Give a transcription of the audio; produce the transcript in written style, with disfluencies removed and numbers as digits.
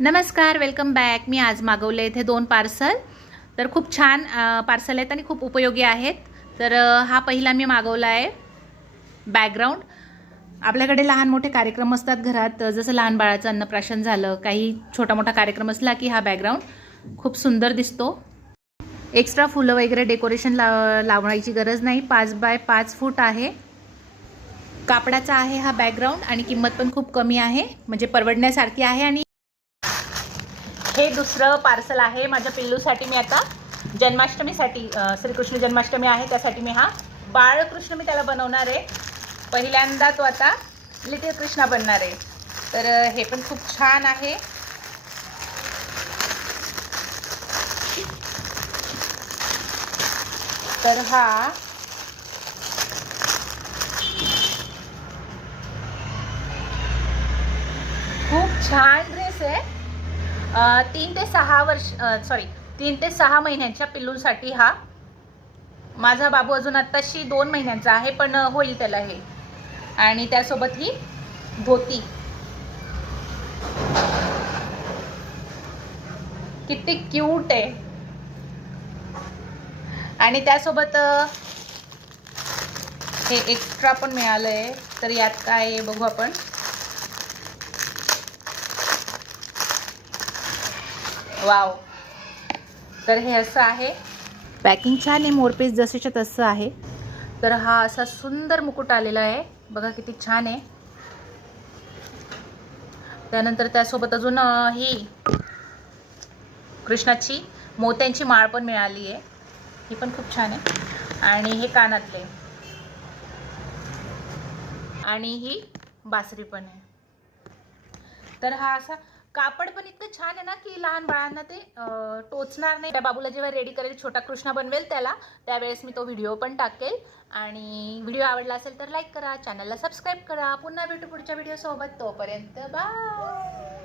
नमस्कार, welcome back. मी आज मागवले इथे 2 पार्सल. तर खूप छान पार्सल आहेत आणि खूप उपयोगी आहेत. तर हा पहिला मी मागवला आहे बॅकग्राऊंड. आपल्याकडे लहान मोठे कार्यक्रम असतात घरात, जसं लहान बाळाचं अन्नप्राशन झालं, काही छोटा मोठा कार्यक्रम असला की हा बॅकग्राऊंड खूप सुंदर दिसतो. एक्स्ट्रा फुलं वगैरे डेकोरेशन लावायची गरज नाही. 5 बाय 5 फूट आहे. कापडाचा आहे हा बॅकग्राऊंड आणि किंमत पण खूप कमी आहे, म्हणजे परवडण्यासारखी आहे. आणि हे दुसरं पार्सल आहे माझ्या पिल्लूसाठी. मी आता जन्माष्टमीसाठी, श्रीकृष्ण जन्माष्टमी आहे त्यासाठी मी हा बाळकृष्ण मी त्याला बनवणार आहे. पहिल्यांदा तो आता लिटिल कृष्णा बनणार आहे. तर हे पण खूप छान आहे. तर हा खूप छान ड्रेस आहे. 3 ते 6 महिन्यांच्या पिल्लूसाठी हा. माझा बाबू अजून आत्ताशी 2 महिन्यांचा आहे, पण होईल त्याला हे. आणि त्यासोबत ही धोती. किती क्यूट आहे. आणि त्यासोबत हे एक्स्ट्रा पण मिळालंय. तर यात काय आहे बघू आपण. वाव. तर हे असं आहे. पॅकिंग छान आहे, मोरपीस जसेच्या तसं आहे. तर हा असा सुंदर मुकुट आलेला आहे, बघा किती छान आहे. त्यानंतर त्यासोबत अजून ही कृष्णाची मोत्यांची माळ पण मिळाली आहे. ही पण खूप छान आहे. आणि हे कानातले आणि ही बासरी पण आहे. तर हा असा कापड पण इतकं छान आहे ना की लहान बाळांना ते टोचणार नाही. त्या बाबूला जेव्हा रेडी करेल, छोटा कृष्णा बनवेल त्याला, त्यावेळेस मी तो व्हिडिओ पण टाकेल. आणि व्हिडिओ आवडला असेल तर लाईक करा, चॅनलला सबस्क्राईब करा. पुन्हा भेटू पुढच्या व्हिडिओ सोबत. तोपर्यंत बाय.